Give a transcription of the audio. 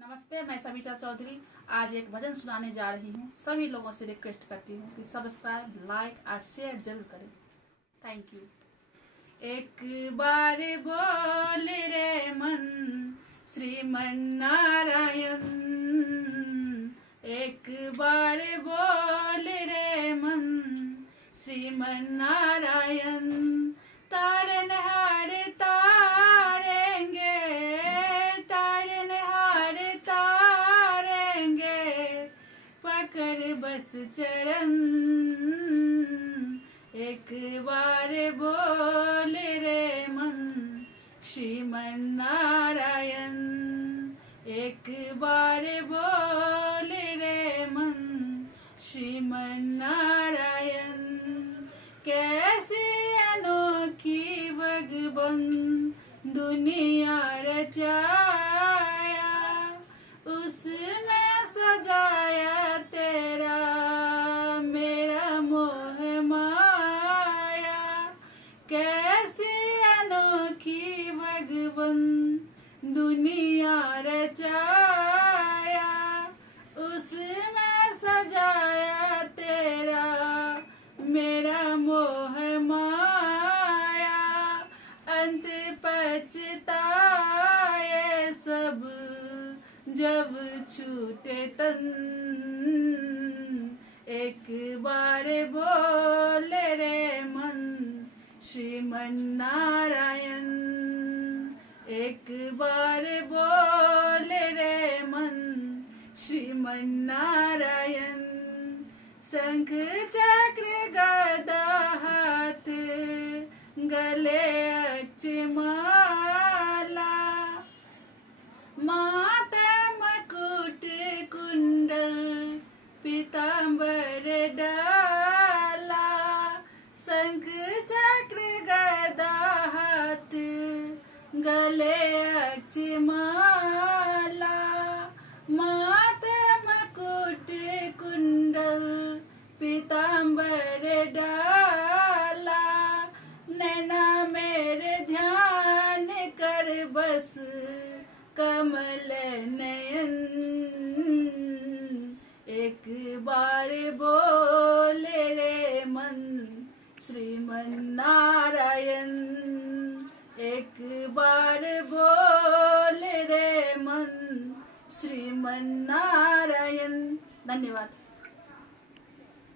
नमस्ते, मैं सविता चौधरी आज एक भजन सुनाने जा रही हूँ। सभी लोगों से रिक्वेस्ट करती हूँ कि सब्सक्राइब, लाइक और शेयर जरूर करें। Thank you. एक बार बोल रे मन श्रीमन नारायण, एक बार बोल रे मन श्रीमन नारायण, तारनहार तारेंगे, तारनहार तारेंगे, पकड़ बस चरण। एक बार बोल रे मन श्रीमन नारायण, एक बार बोल रे मन श्रीमन नारायण। कैसी अनोखी भगवन दुनिया रचाया, उसमें सजाया तेरा मेरा मोह माया। कैसी अनोखी भगवन दुनिया रचाया, उसमें सजाया तेरा मेरा मोह माया। अंत पछताए सब जब छूटे तन, एक बार बोल रे मन श्रीमन नारायण, एक बार बोल रे मन श्रीमन नारायण। शंख चक्र गदा हाथ गले अक्षमाला, माता मकुट कुंडल पीतांबर डाला। शंख चक्र गदा हाथ गले अक्षमाला, माता मकुट कुंडल पीतांबर डाला। नैना मेरे ध्यान कर बस कमल नयन, एक बार बोल रे मन श्रीमन नारायण, एक बार बोल रे मन श्रीमन नारायण। धन्यवाद।